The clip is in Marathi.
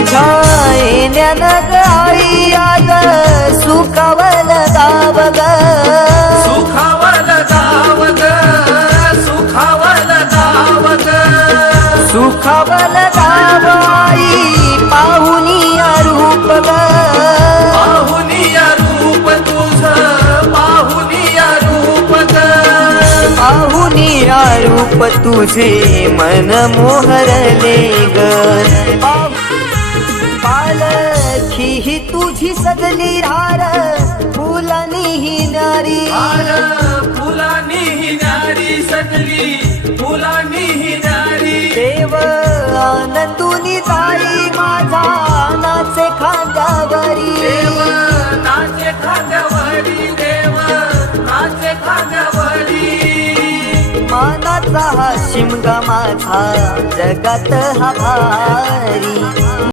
आई आज सुखावल गाव ग. सुखावल गाव ग. सुखावल गाव ग. सुखावल गाव आई. पाहुनिया रूप ग. पाहुनिया रूप तुझ. पाहुनिया रूप ग. पाहुनिया रूप तुझे मन मोहरले ग. तुझी सजली हार फुलानी ही नारी हार फुलानी ही नारी सजली फुलानी ही नारी देव आनंदुनी ताई माझा नाचे खांद्यावरी. देव नाचे खांद्यावरी देव नाचे खांद्यावरी. मानाचा हा शिमगा माझा जगात हा भारी.